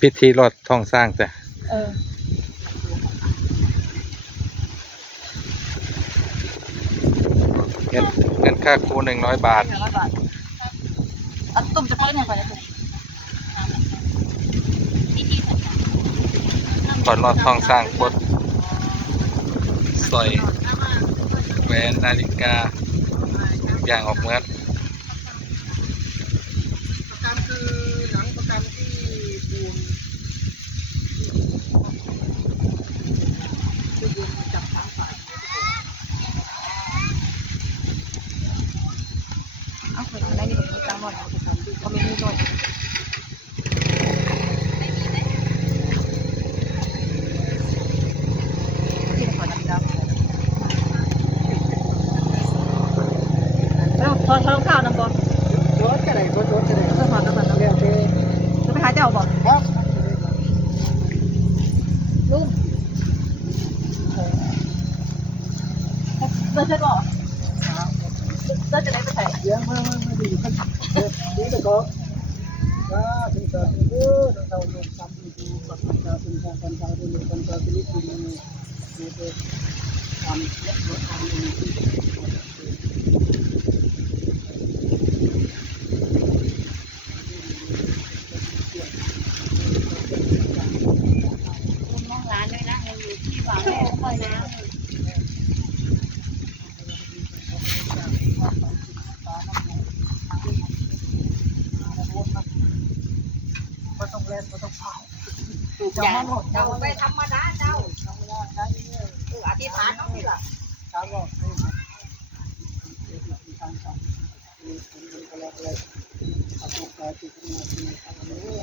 พิธีรอดท้องสร้างแต่เออเงินเงินค่าครูหนึ่งร้อยบาทหนึ่งร้อยบาทอันตุ้มจะเพิ่มยังไงนะตุ้มก่อนรอดท้องสร้างปลดสร้อยแหวนนาฬิกาทุกอย่างออกเมื่อประกันคือหนังประกันที่บูมที่บูมจับทั้งฝ่าย เอาไปทำได้ นี่ผมตามหมดเขาไม่มีด้วยที่ขอน้ำดำแล้วพอทองข้าวน้ำบอลรถก็ได้รถรถก็ได้เพื่อขอน้ำมันน้ำเรียกเด้จะไปหาเจ้าบอกครับลุงเดินเช็ดบอกเดินจะได้ไปไหนเสียงมามามาดี po. Sa sinasabi ko, sa taon ng sabi ko, pagkasabi sa kantago ng kantago ng kantago ก็ต้องเล่นก็ต้องผ่านเจ้าไปธรรมดาเจ้าเอออธิษฐานน้องนี่ล่ะการอบให้ครับทางการมีคนเนอไรออาตุกาจิตนาทีทางนี้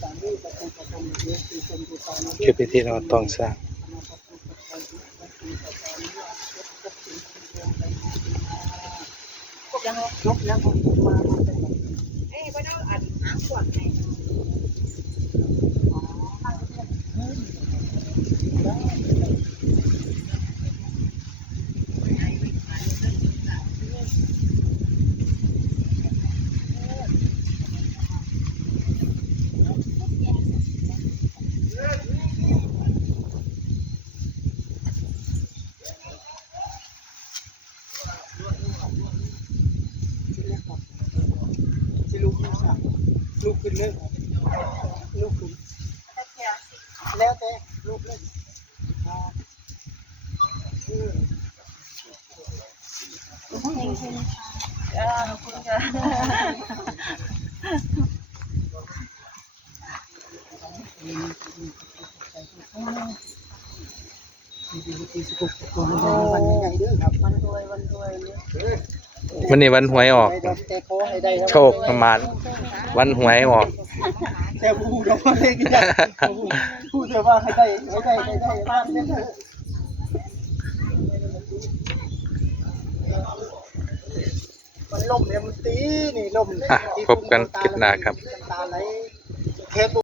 การนี้ประตูประตูเยอะที่านะคือพิธีรอดท้องสร้างกบยังไงยกแล้ว ผมมาเป็นเอ้ยว่าน้องอธิษฐานขวดให้ ที่ลูกขึ้นฉาก ลูกขึ้นเลยลูกขึ้นแล้วแต่ลูกเล่นเออคุณจะมีดีที่สุขตัวมันใหญ่ด้อครับวันรวยวันรวยเนี่ย วันนี้วันหวยออกได้แต่ขอให้ได้โชคประมาณ วันหวยออกแต่ผู้เราเล่นกันผู้เดียวว่าให้ได้ให้ได้ให้ได้บ้านเนี่ยมันล่มเนี่ยมันตีนี่ล่มอะพบกันคลิปหน้าครับตาไหลเทป